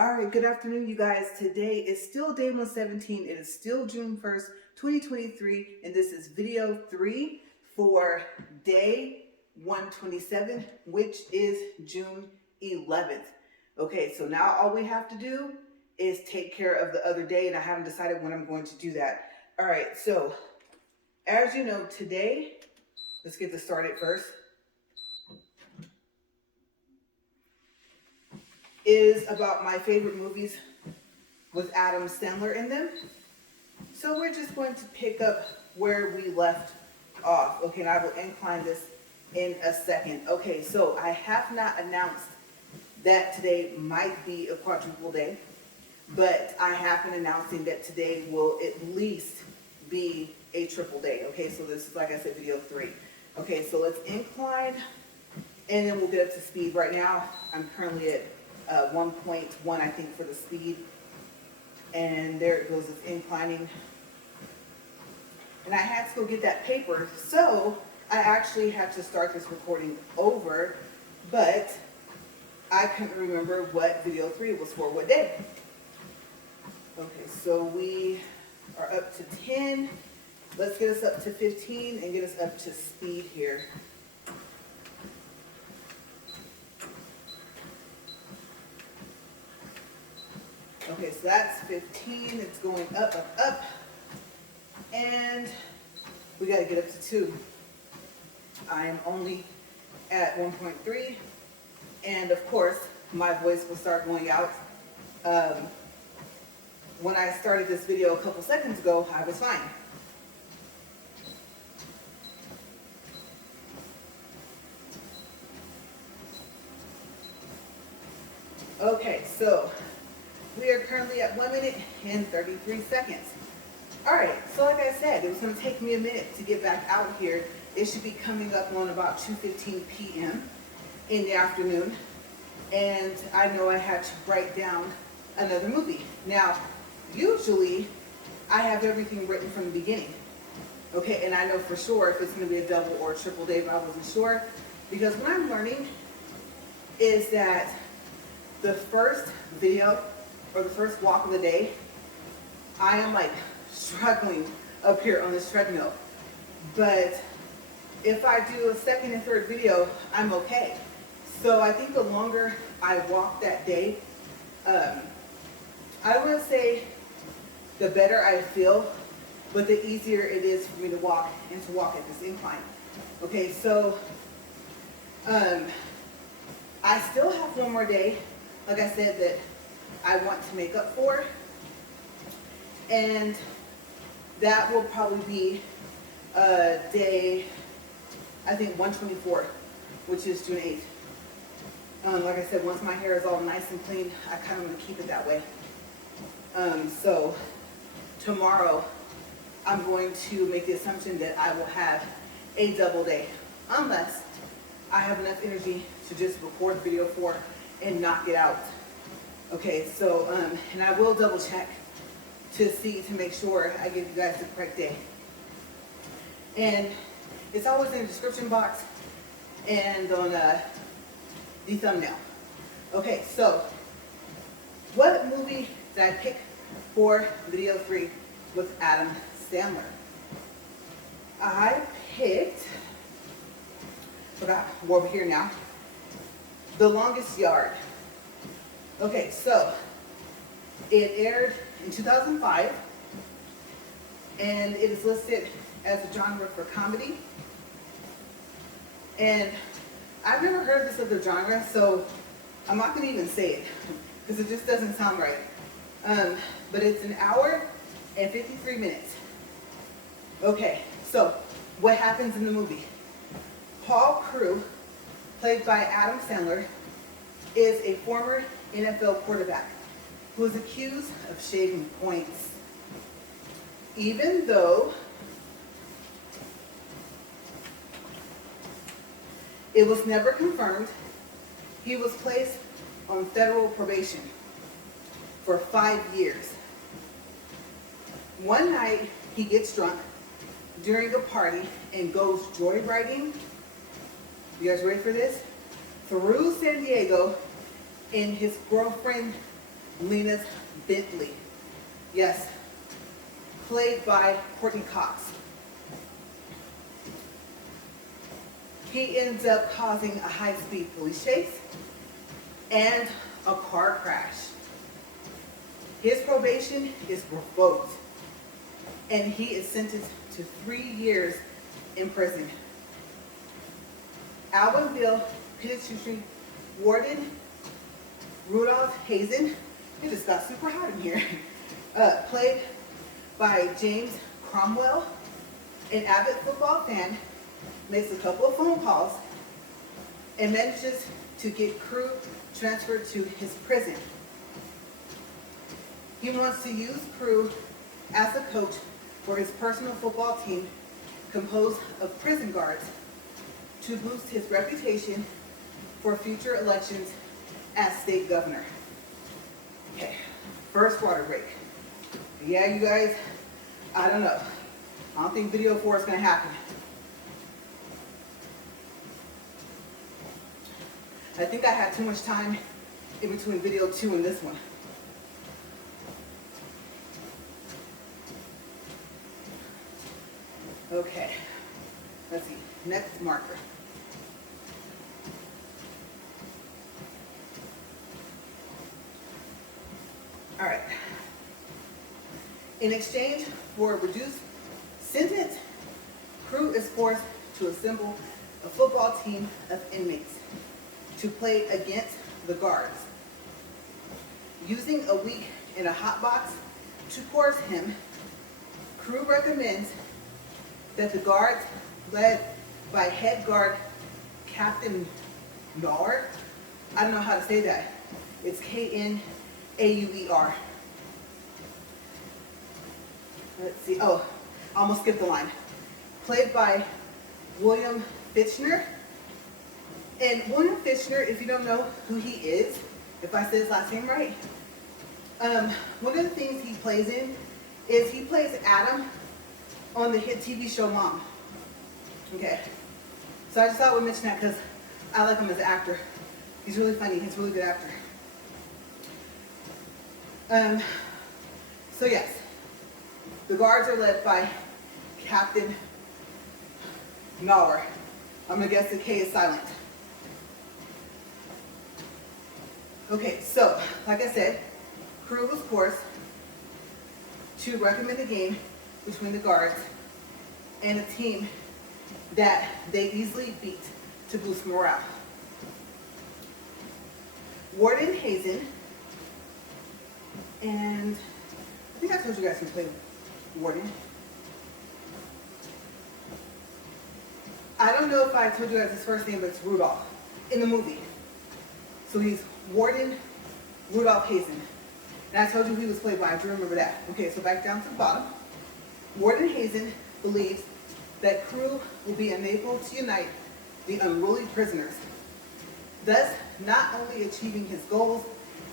All right, good afternoon, you guys. Today is still day 117. It is still June 1st, 2023, and this is video 3 for day 127, which is June 11th. Okay, so now all we have to do is take care of the other day, and I haven't decided when I'm going to do that. All right, so as you know, today, let's get this started first, is about my favorite movies with Adam Sandler in them. So we're just going to pick up where we left off. Okay, and I will incline this in a second. Okay, so I have not announced that today might be a quadruple day, but I have been announcing that today will at least be a triple day. Okay, so this is, like I said, video 3. Okay, so let's incline, and then we'll get up to speed. Right now, I'm currently at 1.1, I think, for the speed. And there it goes, it's inclining. And I had to go get that paper, so I actually had to start this recording over, but I couldn't remember what video 3 was for, what day. Okay, so we are up to 10. Let's get us up to 15 and get us up to speed here. Okay, so that's 15. It's going up, up, up. And we got to get up to 2. I am only at 1.3. And of course, my voice will start going out. When I started this video a couple seconds ago, I was fine. Okay, so we are currently at 1 minute and 33 seconds. All right, so like I said, it was going to take me a minute to get back out here. It should be coming up on about 2:15 p.m. in the afternoon. And I know I had to write down another movie. Now, usually I have everything written from the beginning. Okay, and I know for sure if it's going to be a double or a triple day, but I wasn't sure. Because what I'm learning is that the first video or the first walk of the day, I am like struggling up here on this treadmill. But if I do a second and third video, I'm okay. So I think the longer I walk that day, I want to say the better I feel, but the easier it is for me to walk and to walk at this incline. Okay, so I still have one more day, like I said, that I want to make up for, and that will probably be day, I think, 124, which is June 8th. Like I said, once my hair is all nice and clean, I kind of want to keep it that way. So tomorrow, I'm going to make the assumption that I will have a double day, unless I have enough energy to just record video 4 and knock it out. Okay, so, and I will double check to make sure I give you guys the correct day. And it's always in the description box and on the thumbnail. Okay, so what movie did I pick for video 3 with Adam Sandler? I picked, we're over here now, The Longest Yard. Okay, so it aired in 2005, and it is listed as a genre for comedy. And I've never heard of this other genre, so I'm not going to even say it, because it just doesn't sound right. But it's an hour and 53 minutes. Okay, so what happens in the movie? Paul Crewe, played by Adam Sandler, is a former NFL quarterback who is accused of shaving points. Even though it was never confirmed, he was placed on federal probation for 5 years. One night, he gets drunk during a party and goes joyriding. You guys ready for this? Through San Diego in his girlfriend Lena's Bentley. Yes, played by Courtney Cox. He ends up causing a high-speed police chase and a car crash. His probation is revoked, and he is sentenced to 3 years in prison. Alvinville Penitentiary Warden Rudolph Hazen, it just got super hot in here, played by James Cromwell, an avid football fan, makes a couple of phone calls and manages to get Crew transferred to his prison. He wants to use Crew as a coach for his personal football team composed of prison guards to boost his reputation for future elections as state governor. Okay, first water break. Yeah, you guys, I don't know. I don't think video 4 is going to happen. I think I had too much time in between video 2 and this one. Okay, let's see, next marker. All right. In exchange for a reduced sentence, Crew is forced to assemble a football team of inmates to play against the guards. Using a week in a hot box to coerce him, Crew recommends that the guards, led by head guard Captain Nauer, I don't know how to say that. It's K-N-A-U-E-R. Let's see, oh, I almost skipped the line. Played by William Fichtner. And William Fichtner, if you don't know who he is, if I said his last name right, one of the things he plays in is he plays Adam on the hit TV show Mom. Okay, so I just thought I would mention that because I like him as an actor. He's really funny, he's a really good actor. So yes, the guards are led by Captain Nauer. I'm gonna guess the K is silent. Okay, so, like I said, Crew was forced to recommend a game between the guards and a team that they easily beat to boost morale. Warden Hazen, and I think I told you guys who played Warden. I don't know if I told you guys his first name, but it's Rudolph in the movie. So he's Warden Rudolph Hazen. And I told you he was played by, I do remember that. Okay, so back down to the bottom. Warden Hazen believes that Crew will be unable to unite the unruly prisoners, thus not only achieving his goals,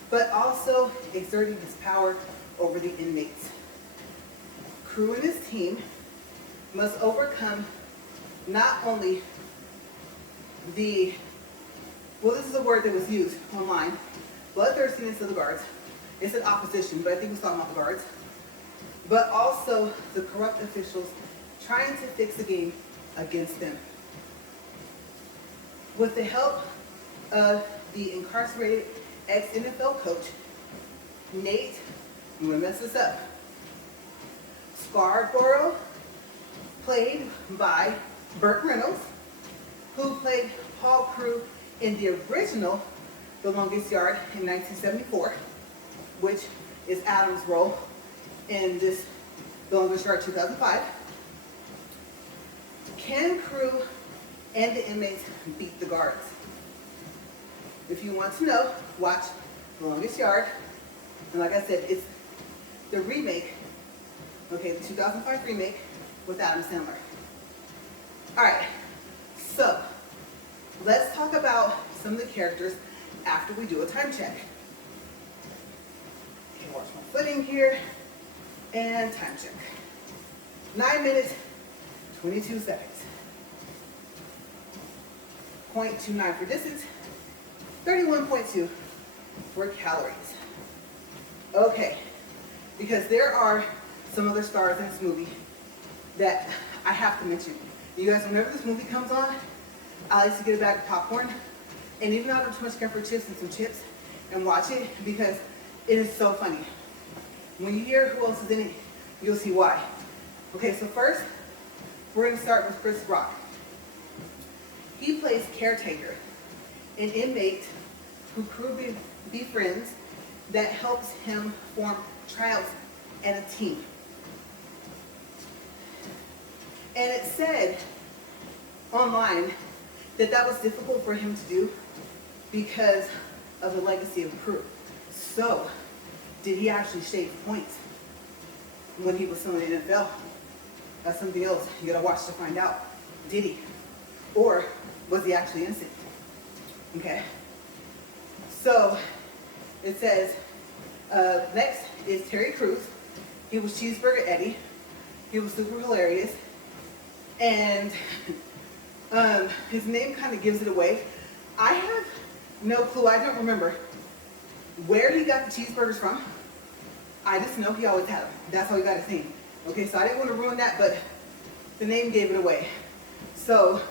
but also exerting his power over the inmates. Crew and his team must overcome not only the, well, this is a word that was used online, bloodthirstiness of the guards. It said opposition, but I think it was talking about the guards. But also the corrupt officials trying to fix the game against them. With the help of the incarcerated ex-NFL coach, Nate, I'm gonna mess this up, Scarborough, played by Burt Reynolds, who played Paul Crew in the original The Longest Yard in 1974, which is Adam's role in this The Longest Yard 2005. Can Crew and the inmates beat the guards? If you want to know, watch The Longest Yard. And like I said, it's the remake, okay, the 2005 remake with Adam Sandler. All right, so let's talk about some of the characters after we do a time check. Okay, watch my footing here, and time check. 9 minutes, 22 seconds. 0.29 for distance, 31.2 for calories. Okay, because there are some other stars in this movie that I have to mention. You guys, whenever this movie comes on, I like to get a bag of popcorn, and even though I don't too much care for chips and some chips, and watch it because it is so funny. When you hear who else is in it, you'll see why. Okay, so first, we're gonna start with Chris Rock. He plays caretaker, an inmate who crew befriends that helps him form tryouts and a team. And it said online that that was difficult for him to do because of the legacy of crew. So, did he actually shave points when he was still in the NFL? That's something else you gotta watch to find out. Did he? Or was he actually innocent? Okay. So, it says, next is Terry Crews. He was Cheeseburger Eddie. He was super hilarious. And his name kind of gives it away. I have no clue. I don't remember where he got the cheeseburgers from. I just know he always had them. That's how he got his name. Okay, so I didn't want to ruin that, but the name gave it away. So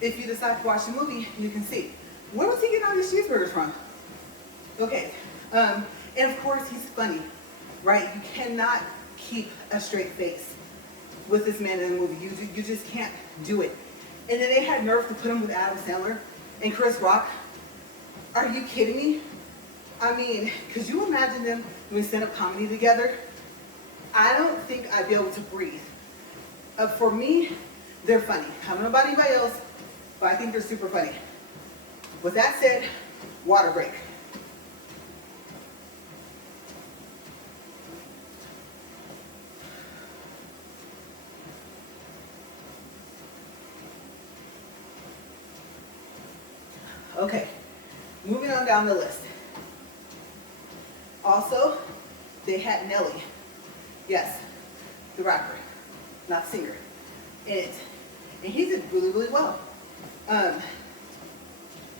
if you decide to watch the movie, you can see. Where was he getting all these cheeseburgers from? Okay, and of course he's funny, right? You cannot keep a straight face with this man in the movie. You just can't do it. And then they had nerve to put him with Adam Sandler and Chris Rock. Are you kidding me? I mean, could you imagine them doing stand-up comedy together? I don't think I'd be able to breathe. For me, they're funny. I don't know about anybody else, but I think they're super funny. With that said, water break. Okay, moving on down the list. Also, they had Nelly. Yes, the rapper, not singer, in it. And he did really, really well.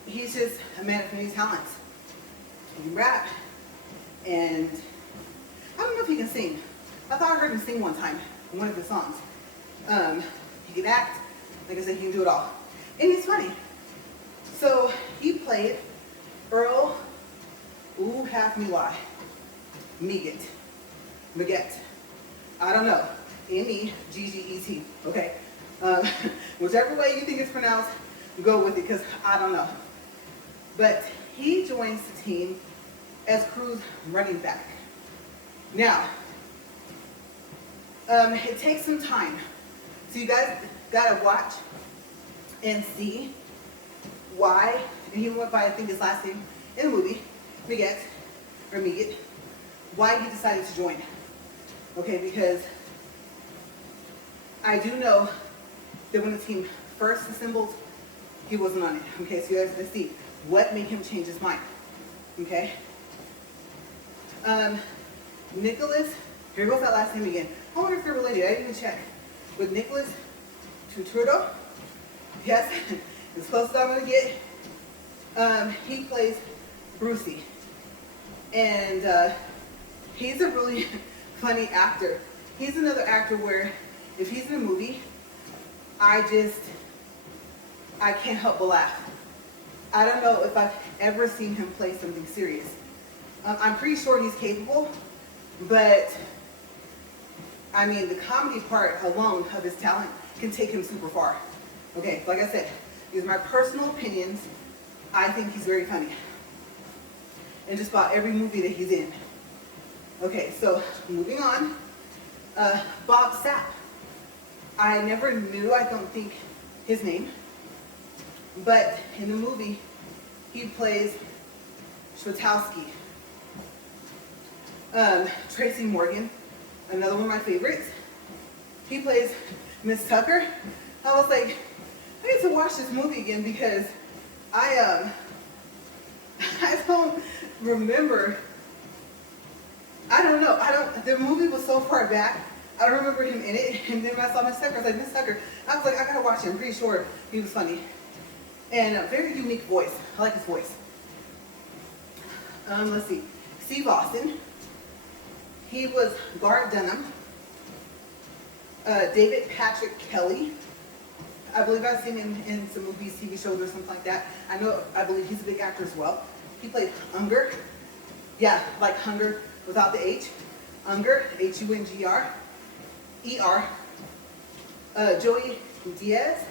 He's just a man of many talents. He can rap, and I don't know if he can sing. I thought I heard him sing one time in one of his songs. He can act, like I said, he can do it all. And he's funny. So he played Earl, half me lie, Miget. I don't know, M-E-G-G-E-T, okay? Whichever way you think it's pronounced, go with it, because I don't know. But he joins the team as Crew's running back. Now, it takes some time. So you guys gotta watch and see why, and he went by, I think, his last name in the movie, Miget, why he decided to join. Okay, because I do know that when the team first assembled, he wasn't on it. Okay, so you guys can see what made him change his mind. Okay? Nicholas, here goes that last name again. I wonder if they're related. I didn't even check. With Nicholas Turturro, yes, as close as I'm going to get. He plays Brucey. And he's a really funny actor. He's another actor where if he's in a movie, I can't help but laugh. I don't know if I've ever seen him play something serious. I'm pretty sure he's capable, but I mean, the comedy part alone of his talent can take him super far. Okay, like I said, these are my personal opinions. I think he's very funny in just about every movie that he's in. Okay, so moving on. Bob Sapp. I never knew, I don't think, his name. But in the movie, he plays Schwatowski. Tracy Morgan, another one of my favorites. He plays Miss Tucker. I was like, I need to watch this movie again because I don't remember. I don't know. The movie was so far back. I don't remember him in it. And then when I saw Miss Tucker, I was like, Miss Tucker. I was like, I gotta watch it. I'm pretty sure he was funny. And a very unique voice. I like his voice. Let's see. Steve Austin. He was Garrett Dunham. David Patrick Kelly. I believe I've seen him in some movies, TV shows, or something like that. I believe he's a big actor as well. He played Unger. Yeah, like hunger without the H. Unger, H-U-N-G-R. E-R. Joey Diaz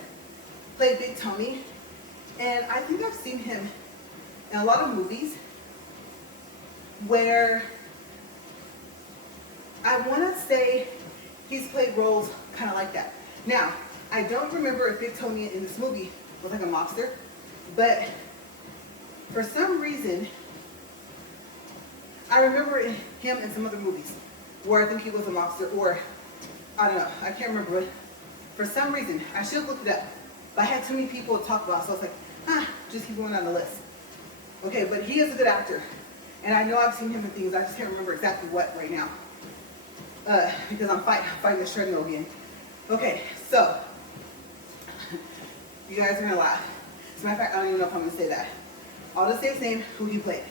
played Big Tony. And I think I've seen him in a lot of movies where I want to say he's played roles kind of like that. Now, I don't remember if Big Tony in this movie was like a mobster, but for some reason, I remember him in some other movies where I think he was a mobster, or I don't know, I can't remember, but for some reason, I should have looked it up, but I had too many people to talk about, so I was like, just keep going on the list. Okay, but he is a good actor, and I know I've seen him in things, I just can't remember exactly what right now, because I'm fighting this treadmill again. Okay, so, you guys are gonna laugh. As a matter of fact, I don't even know if I'm gonna say that. I'll just say his name, who he played.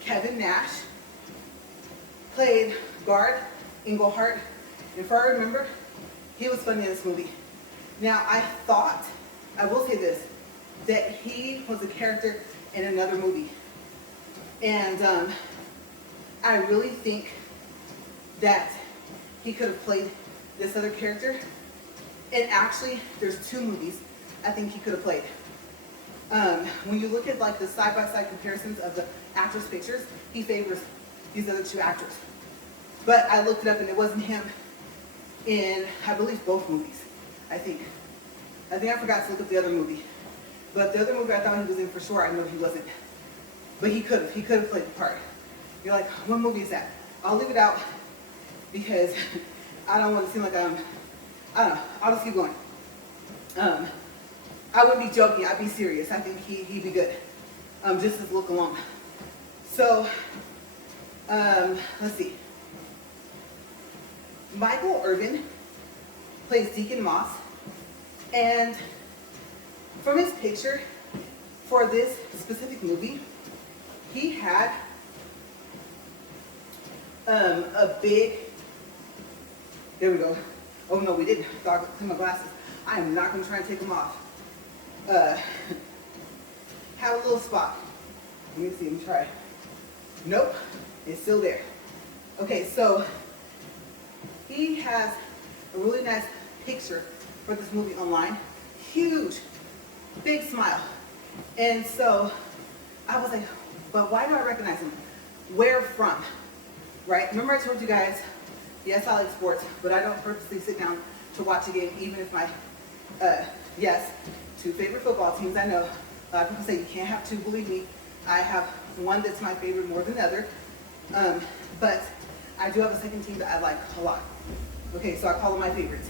Kevin Nash played guard Englehart, and if I remember, he was funny in this movie. Now, I thought, I will say this, that he was a character in another movie. And I really think that he could have played this other character. And actually, there's two movies I think he could have played. When you look at like the side-by-side comparisons of the actors' pictures, he favors these other two actors. But I looked it up and it wasn't him in, I believe, both movies, I think. I forgot to look up the other movie. But the other movie I thought he was in for sure, I know he wasn't. But he could have played the part. You're like, what movie is that? I'll leave it out because I don't want to seem like I don't know, I'll just keep going. I wouldn't be joking, I'd be serious. I think he'd be good, just as look alone. So, let's see. Michael Irvin plays Deacon Moss, and from his picture for this specific movie, he had a big, there we go. Oh no, we didn't. I thought I clean my glasses. I am not going to try and take them off. Have a little spot. Let me see, let me try. Nope, it's still there. Okay, so he has a really nice picture for this movie online. Huge, big smile. And so I was like, but why do I recognize him? Where from? Right? Remember I told you guys, yes, I like sports, but I don't purposely sit down to watch a game, even if my, yes, two favorite football teams. I know people say you can't have two. Believe me, I have one that's my favorite more than the other. But I do have a second team that I like a lot. Okay, so I call them my favorites.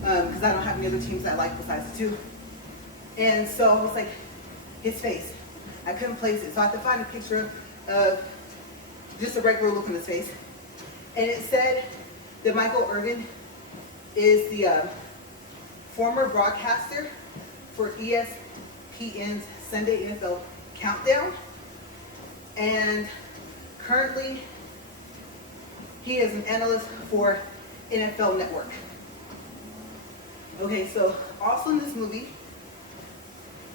Because I don't have any other teams I like besides the two. And so I was like, his face. I couldn't place it. So I had to find a picture of just a regular look on his face. And it said that Michael Irvin is the former broadcaster for ESPN's Sunday NFL Countdown. And currently, he is an analyst for NFL Network. Okay, so also in this movie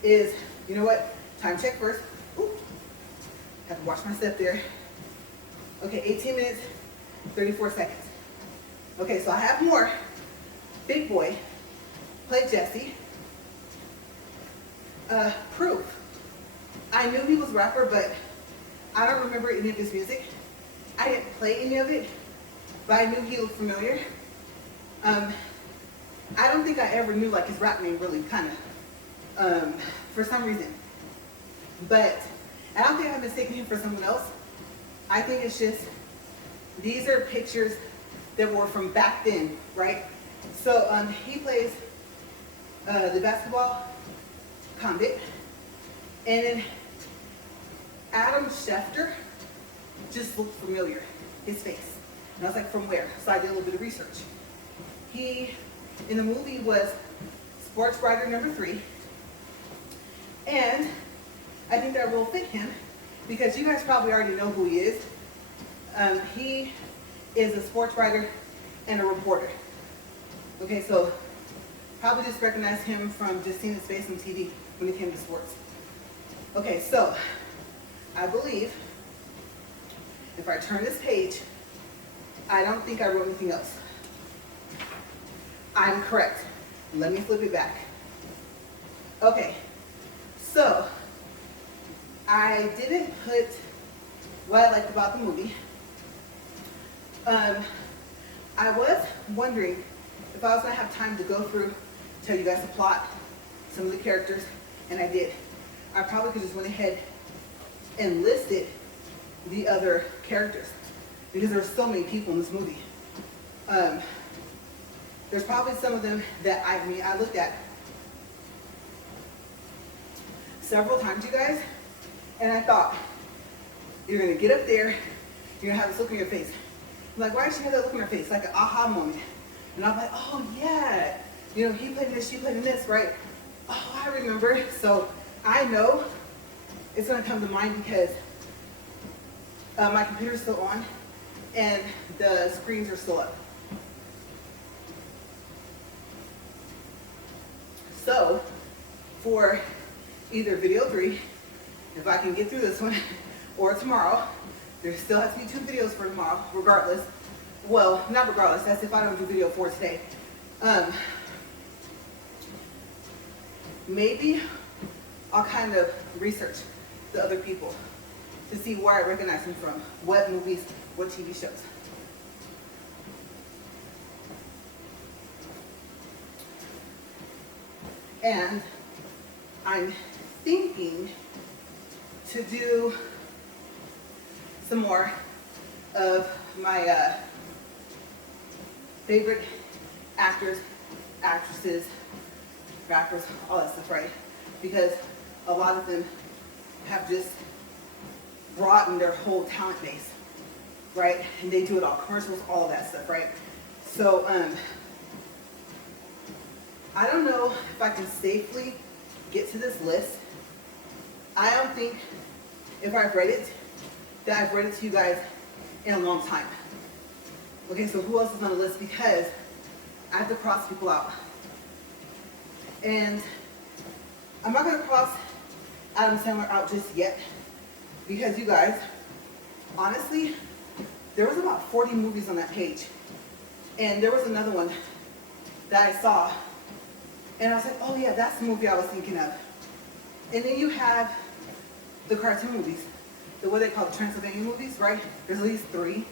is, you know what? Time check first. Ooh, have to watch my step there. Okay, 18 minutes, 34 seconds. Okay, so I have more. Big Boy played Jesse. Proof. I knew he was a rapper, but I don't remember any of his music. I didn't play any of it, but I knew he looked familiar. I don't think I ever knew like his rap name really, kind of, for some reason. But I don't think I've mistaken him for someone else. I think it's just, these are pictures that were from back then, right? So he plays the basketball convict. And then Adam Schefter just looked familiar, his face. And I was like, from where? So I did a little bit of research. He, in the movie, was sports writer number 3. And I think that role fit him because you guys probably already know who he is. He is a sports writer and a reporter. Okay, so probably just recognize him from just seeing his face on TV when it came to sports. Okay, so I believe if I turn this page, I don't think I wrote anything else. I'm correct. Let me flip it back. Okay, so I didn't put what I liked about the movie. I was wondering if I was going to have time to go through, tell you guys the plot, some of the characters, and I did. I probably could just went ahead and listed the other characters because there are so many people in this movie. There's probably some of them that I looked at several times, you guys, and I thought, you're going to get up there, you're going to have this look on your face. I'm like, why did she have that look on her face? Like an aha moment. And I'm like, oh yeah, you know, he played in this, she played in this, right? Oh, I remember. So I know it's going to come to mind because my computer's still on and the screens are still up. So for either video 3, if I can get through this one, or tomorrow, there still has to be 2 videos for tomorrow, regardless. Well, not regardless, that's if I don't do video 4 today. Maybe I'll kind of research the other people to see where I recognize them from, what movies, what TV shows. And I'm thinking to do some more of my favorite actors, actresses, rappers, all that stuff, right? Because a lot of them have just broadened their whole talent base, right? And they do it all, commercials, all of that stuff, right? So I don't know if I can safely get to this list. I don't think if I've read it, that I've read it to you guys in a long time. Okay, so who else is on the list? Because I have to cross people out. And I'm not going to cross Adam Sandler out just yet. Because you guys, honestly, there was about 40 movies on that page. And there was another one that I saw. And I was like, oh yeah, that's the movie I was thinking of. And then you have the cartoon movies, what they call the Transylvania movies, right? There's at least 3,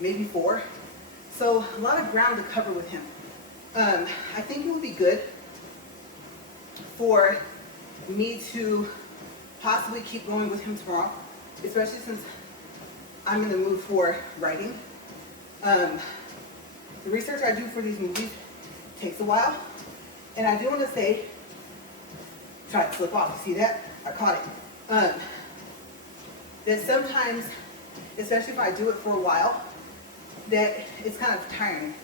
maybe 4. So a lot of ground to cover with him. I think it would be good for me to possibly keep going with him tomorrow, especially since I'm in the mood for writing. The research I do for these movies takes a while. And I do want to say, try to slip off, you see that? I caught it. That sometimes, especially if I do it for a while, that it's kind of tiring.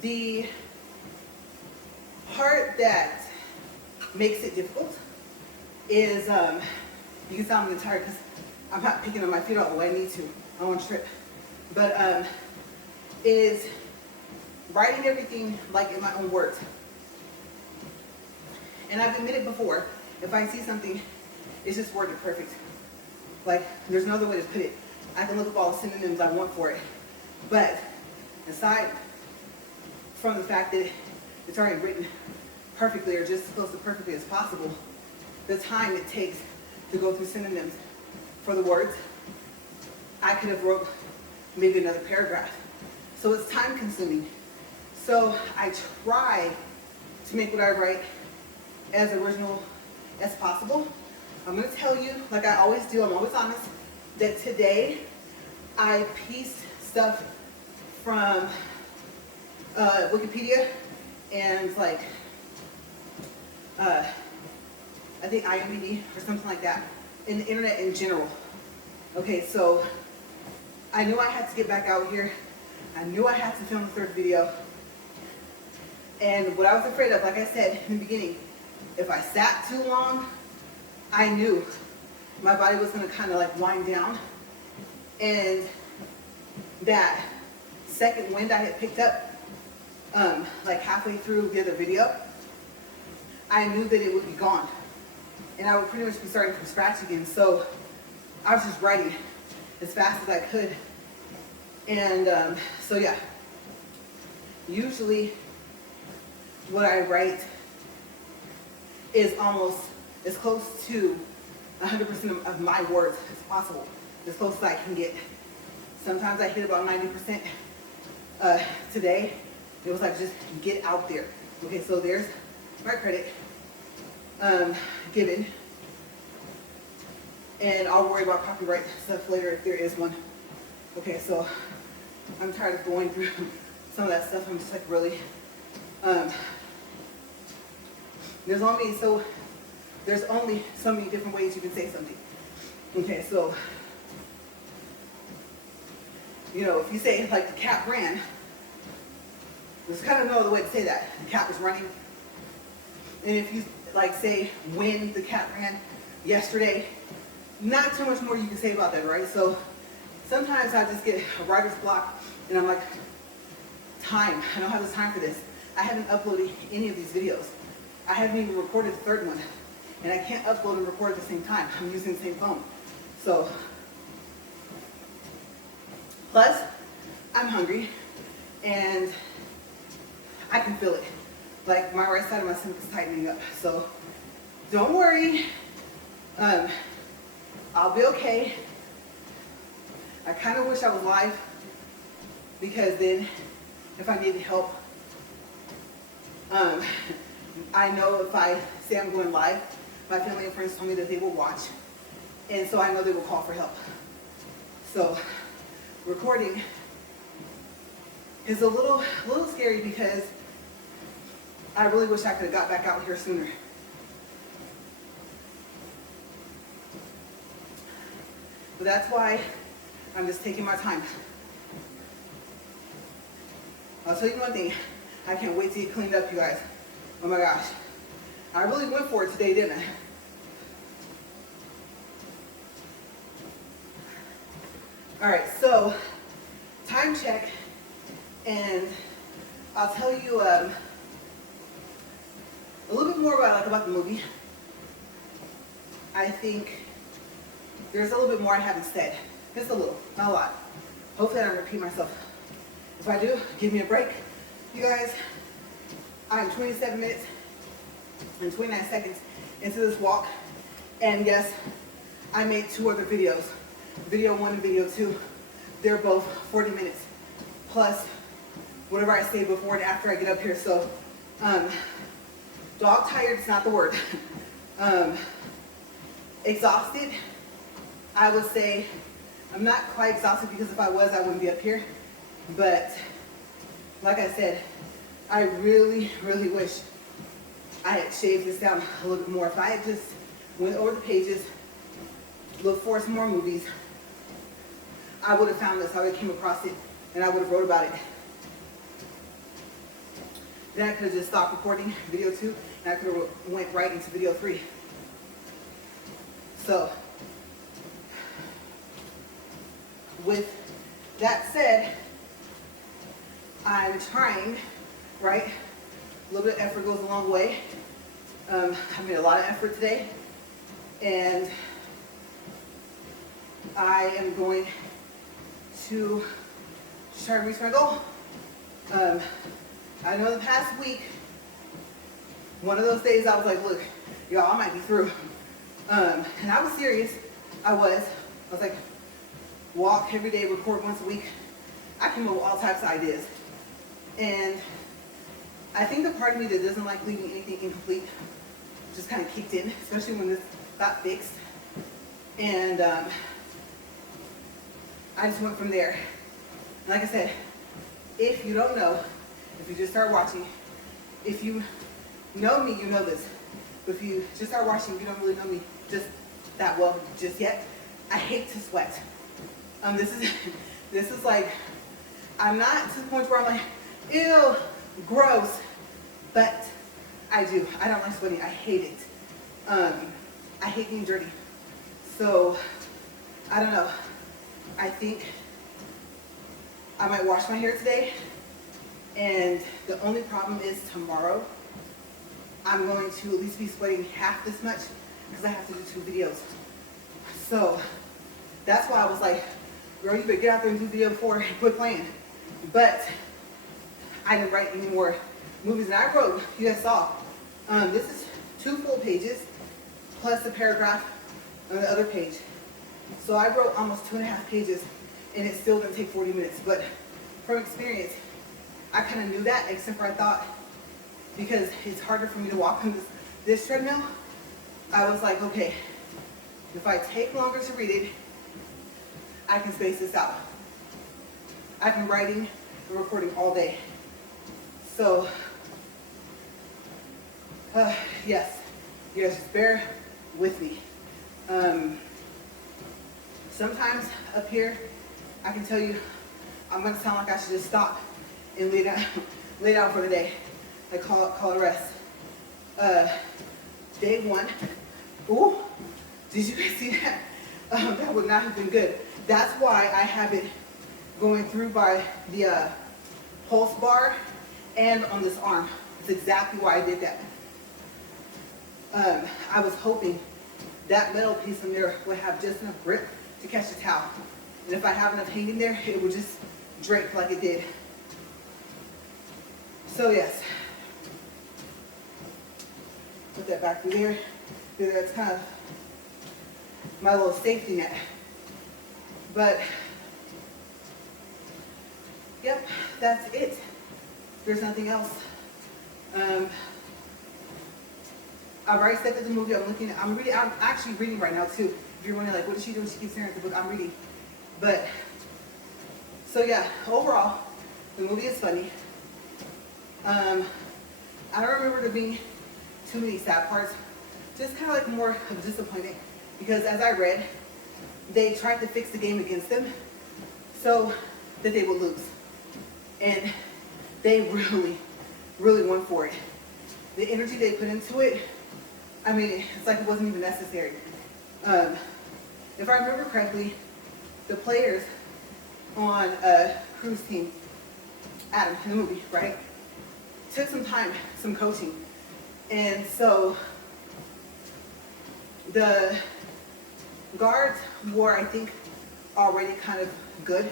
The part that makes it difficult is, you can tell I'm getting tired because I'm not picking up my feet all the way I need to. I want to trip. But is writing everything like in my own words. And I've admitted before, if I see something, it's just worded perfect. Like, there's no other way to put it. I can look up all the synonyms I want for it. But aside from the fact that it's already written perfectly, or just as close to perfectly as possible, the time it takes to go through synonyms for the words, I could have wrote maybe another paragraph. So it's time consuming. So I try to make what I write as original as possible. I'm going to tell you, like I always do, I'm always honest, that today I pieced stuff from Wikipedia and like, I think IMDb or something like that, in the internet in general. Okay, so I knew I had to get back out here. I knew I had to film the 3rd video. And what I was afraid of, like I said in the beginning, if I sat too long, I knew my body was gonna kind of like wind down, and that second wind I had picked up like halfway through the other video, I knew that it would be gone, and I would pretty much be starting from scratch again. So I was just writing as fast as I could, and so yeah, usually what I write is almost as close to 100% of my words as possible, as close as I can get. Sometimes I hit about 90%. Today, it was like, just get out there. Okay, so there's my credit given. And I'll worry about copyright stuff later if there is one. Okay, so I'm tired of going through some of that stuff. I'm just like really, there's only so many different ways you can say something. Okay, so, you know, if you say like the cat ran, there's kind of no other way to say that. The cat was running. And if you like say when the cat ran yesterday, not too much more you can say about that, right? So sometimes I just get a writer's block and I'm like, time. I don't have the time for this. I haven't uploaded any of these videos. I haven't even recorded the third one. And I can't upload and record at the same time. I'm using the same phone. So, plus, I'm hungry and I can feel it. Like my right side of my stomach is tightening up. So, don't worry. I'll be okay. I kind of wish I was live, because then if I needed help, I know if I say I'm going live, my family and friends told me that they will watch, and so I know they will call for help. So recording is a little scary, because I really wish I could have got back out here sooner. But that's why I'm just taking my time. I'll tell you one thing, I can't wait to get cleaned up, you guys. Oh my gosh. I really went for it today, didn't I? All right, so time check, and I'll tell you a little bit more about the movie. I think there's a little bit more I haven't said. Just a little, not a lot. Hopefully I don't repeat myself. If I do, give me a break. You guys, I'm 27 minutes and 29 seconds into this walk, and yes, I made 2 other videos. Video 1 and video 2. They're both 40 minutes plus whatever I say before and after I get up here. So dog tired is not the word. Exhausted, I would say. I'm not quite exhausted, because if I was, I wouldn't be up here. But like I said, I really, really wish I had shaved this down a little bit more. If I had just went over the pages, looked for some more movies, I would have found this. I would have came across it, and I would have wrote about it. Then I could have just stopped recording video 2, and I could have went right into video 3. So, with that said, I'm trying, right? A little bit of effort goes a long way. I made a lot of effort today, and I am going to try to reach my goal. I know the past week, one of those days I was like, look, y'all, I might be through. And I was serious. I was like, walk every day, record once a week. I came up with all types of ideas. And I think the part of me that doesn't like leaving anything incomplete just kind of kicked in, especially when this got fixed. And I just went from there. And like I said, if you don't know, if you just start watching, if you know me, you know this. But if you just start watching, you don't really know me just that well just yet. I hate to sweat. This is like, I'm not to the point where I'm like, ew, gross. But I do. I don't like sweating. I hate it. I hate getting dirty. So, I don't know. I think I might wash my hair today. And the only problem is tomorrow, I'm going to at least be sweating half this much because I have to do 2 videos. So, that's why I was like, girl, you better get out there and do video before and quit playing. But I didn't write any more movies that I wrote. You guys saw. This is 2 full pages plus a paragraph on the other page. So I wrote almost 2.5 pages and it still didn't take 40 minutes. But from experience, I kind of knew that, except for I thought, because it's harder for me to walk on this treadmill, I was like, okay, if I take longer to read it, I can space this out. I've been writing and recording all day. So, yes, you guys just bear with me. Sometimes up here, I can tell you, I'm gonna sound like I should just stop and lay down for the day. Like call it rest. Day 1. Ooh, did you guys see that? That would not have been good. That's why I have it going through by the pulse bar and on this arm. That's exactly why I did that. I was hoping that metal piece in there would have just enough grip to catch the towel. And if I have enough hanging there, it would just drape like it did. So yes, put that back through there. That's kind of my little safety net. But, yep, that's it. There's nothing else. I've already said that the movie I'm actually reading right now too. If you're wondering like, what is she doing? She keeps staring at the book. I'm reading. But, so yeah, overall, the movie is funny. I don't remember there being too many sad parts. Just kind of like more of disappointment. Because as I read, they tried to fix the game against them so that they would lose. And they really, really went for it. The energy they put into it, I mean, it's like it wasn't even necessary. If I remember correctly, the players on Crew's team, Adam, in the movie, right, took some time, some coaching. And so the guards were, I think, already kind of good.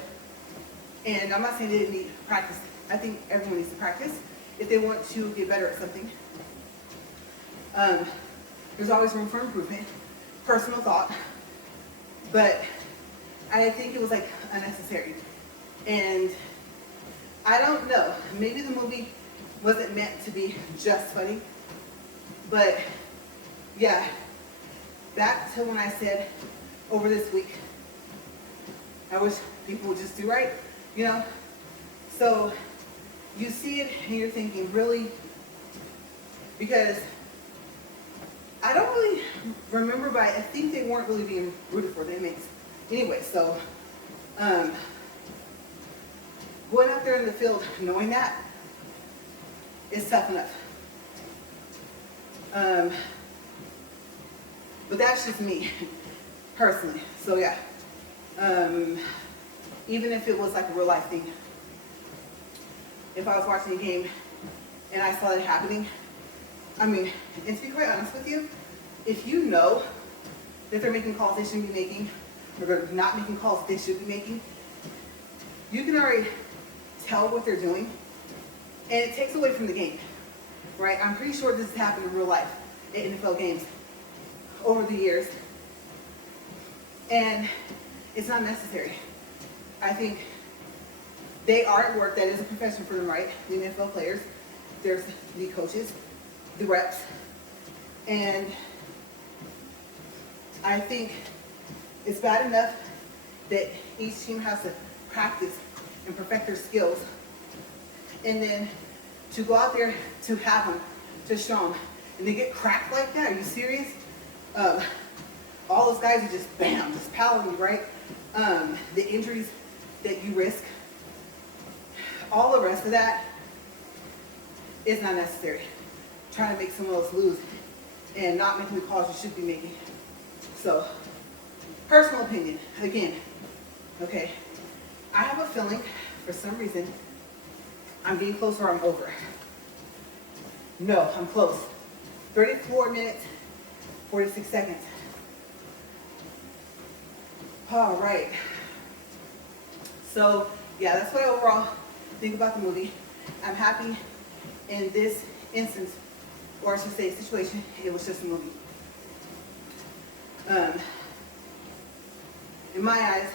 And I'm not saying they didn't need practice. I think everyone needs to practice if they want to get better at something. There's always room for improvement, personal thought. But I think it was like unnecessary. And I don't know, maybe the movie wasn't meant to be just funny. But yeah, back to when I said over this week, I wish people would just do right, you know? So you see it and you're thinking, really? Because I don't really remember, but I think they weren't really being rooted for the inmates. Anyway, so going out there in the field knowing that is tough enough. But that's just me, personally. So yeah, even if it was like a real life thing, if I was watching a game and I saw it happening, I mean, and to be quite honest with you, if you know that they're making calls they shouldn't be making, or they're not making calls they should be making, you can already tell what they're doing, and it takes away from the game, right? I'm pretty sure this has happened in real life at NFL games over the years, and it's not necessary. I think they are at work. That is a profession for them, right? The NFL players, there's the coaches, the reps, and I think it's bad enough that each team has to practice and perfect their skills, and then to go out there to have them, to show them, and they get cracked like that. Are you serious? All those guys are just bam, just piling you, right? The injuries that you risk, all the rest of that is not necessary. Trying to make someone else lose and not making the calls you should be making. So, personal opinion, again, okay. I have a feeling, for some reason, I'm getting close or I'm over. No, I'm close. 34 minutes, 46 seconds. All right. So, yeah, that's what I overall think about the movie. I'm happy in this instance, or I should say situation, it was just a movie. In my eyes,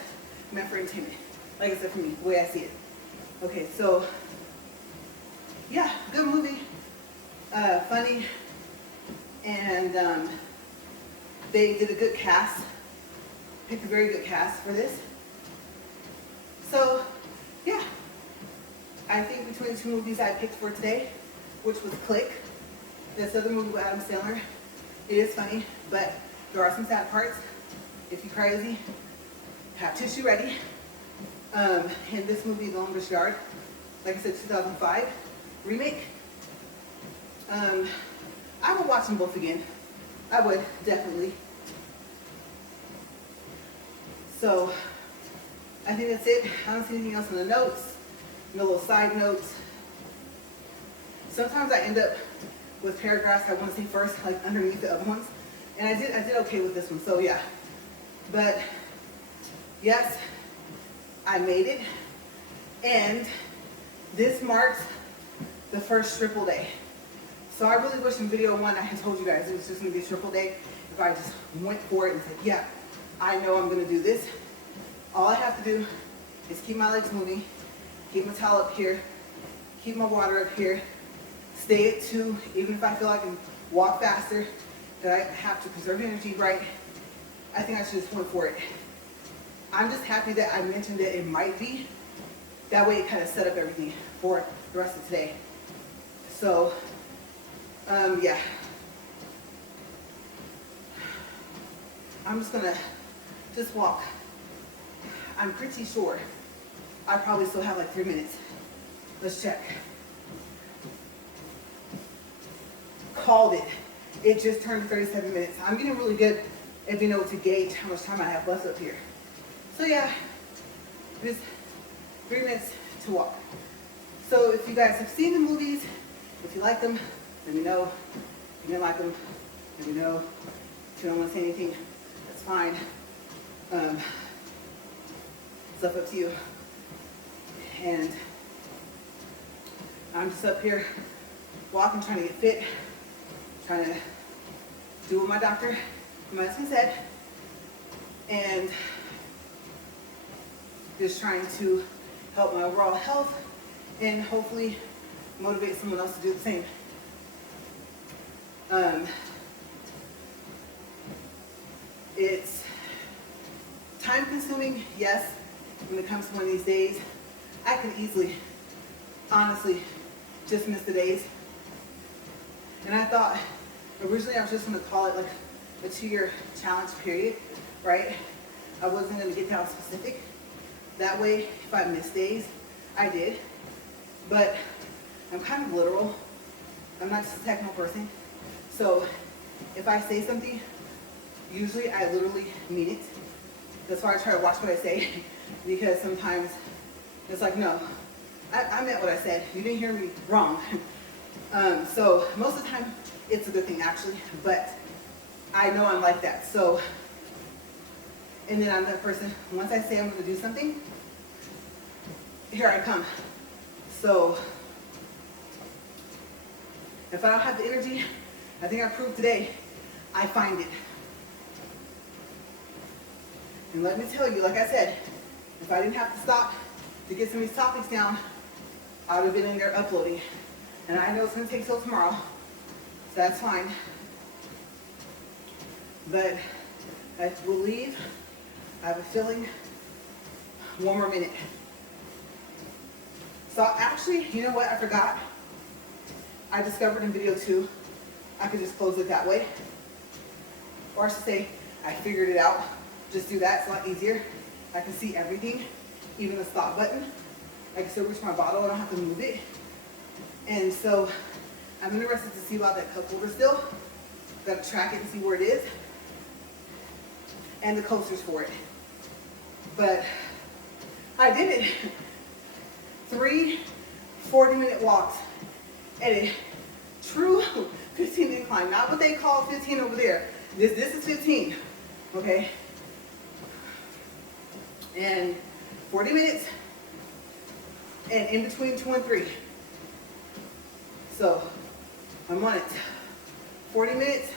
meant for entertainment. Like I said, for me, the way I see it. Okay, so, yeah, good movie. Funny. And they did a good cast. Picked a very good cast for this. So, yeah. I think between the two movies I picked for today, which was Click, this other movie with Adam Sandler, it is funny, but there are some sad parts. If you crazy, have tissue ready. In this movie, The Longest Yard, like I said, 2005 remake. I would watch them both again. I would, definitely. So, I think that's it. I don't see anything else in the notes. No little side notes. Sometimes I end up with paragraphs I want to say first, like underneath the other ones. And I did okay with this one, so yeah. But, yes, I made it. And this marks the first triple day. So I really wish in video one I had told you guys it was just going to be a triple day. If I just went for it and said, yeah, I know I'm going to do this. All I have to do is keep my legs moving, keep my towel up here, keep my water up here, stay at 2, even if I feel I can walk faster, that I have to preserve energy, right? I think I should just went for it. I'm just happy that I mentioned that it might be. That way it kind of set up everything for the rest of today. So, yeah. I'm just gonna just walk. I'm pretty sure I probably still have like 3 minutes. Let's check. Called it. It just turned 37 minutes. I'm getting really good at being able to gauge how much time I have left up here. So yeah, just 3 minutes to walk. So if you guys have seen the movies, if you like them, let me know. If you didn't like them, let me know. If you don't want to say anything, that's fine. It's up to you. And I'm just up here walking, trying to get fit, trying to do what my doctor, my husband said, and just trying to help my overall health and hopefully motivate someone else to do the same. It's time consuming, yes, when it comes to one of these days. I could easily, honestly, just miss the days. And I thought, originally I was just gonna call it like a 2-year challenge period, right? I wasn't gonna get down specific. That way, if I missed days, I did. But I'm kind of literal. I'm not just a technical person. So if I say something, usually I literally mean it. That's why I try to watch what I say, because sometimes it's like, no, I meant what I said. You didn't hear me wrong. So most of the time, it's a good thing actually, but I know I'm like that. So, and then I'm that person, once I say I'm gonna do something, here I come. So, if I don't have the energy, I think I proved today, I find it. And let me tell you, like I said, if I didn't have to stop to get some of these topics down, I would have been in there uploading. And I know it's gonna take till tomorrow, so that's fine. But I believe, I have a feeling, 1 more minute. So actually, you know what, I forgot. I discovered in video 2, I could just close it that way. Or I should say, I figured it out. Just do that, it's a lot easier. I can see everything, even the stop button. I can still reach my bottle, I don't have to move it. And so, I'm interested to see about that cup holder still. Gotta track it and see where it is. and the coasters for it. But I did it. 3 40-minute walks at a true 15 incline, not what they call 15 over there. This is 15, okay? And 40 minutes, and in between 2 and 3. So I'm on it. 40 minutes,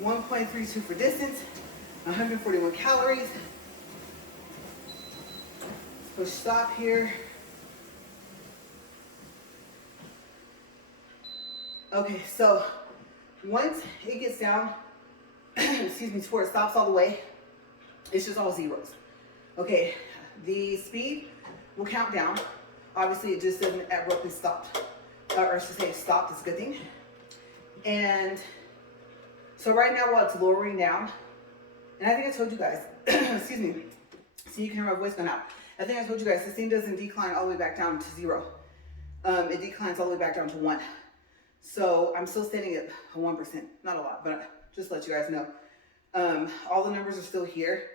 1.32 for distance, 141 calories. Let's push stop here. Okay, so once it gets down, excuse me, to where it stops all the way, it's just all zeros. Okay, the speed will count down. Obviously, it just doesn't abruptly stop, or I should say stopped is a good thing. And so right now while it's lowering down, and I think I told you guys, excuse me, so you can hear my voice going out. I think I told you guys this thing doesn't decline all the way back down to 0. It declines all the way back down to 1. So I'm still standing at 1%, not a lot, but just to let you guys know. All the numbers are still here.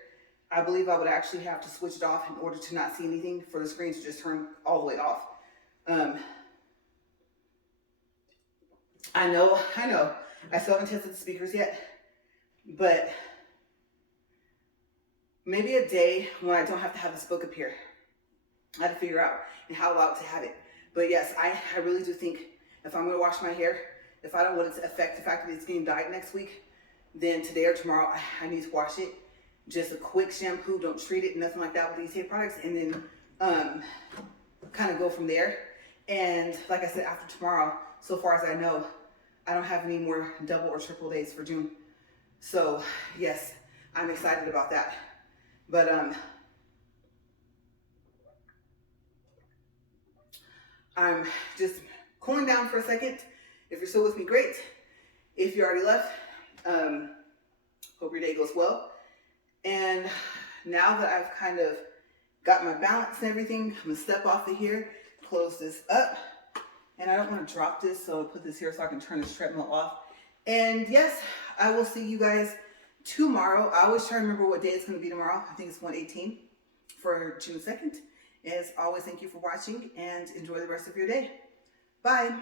I believe I would actually have to switch it off in order to not see anything, for the screen to just turn all the way off. I know, I still haven't tested the speakers yet, but maybe a day when I don't have to have this book up here, I have to figure out and how allowed to have it. But yes, I really do think if I'm going to wash my hair, if I don't want it to affect the fact that it's getting dyed next week, then today or tomorrow I need to wash it. Just a quick shampoo, don't treat it, nothing like that with these hair products, and then kind of go from there. And like I said, after tomorrow, so far as I know, I don't have any more double or triple days for June. So yes, I'm excited about that. But I'm just cooling down for a second. If you're still with me, great. If you already left, hope your day goes well. And now that I've kind of got my balance and everything, I'm gonna step off of here, close this up. And I don't want to drop this, so I'll put this here so I can turn this treadmill off. And yes, I will see you guys tomorrow. I always try to remember what day it's going to be tomorrow. I think it's 1/18 for June 2nd. As always, thank you for watching and enjoy the rest of your day. Bye.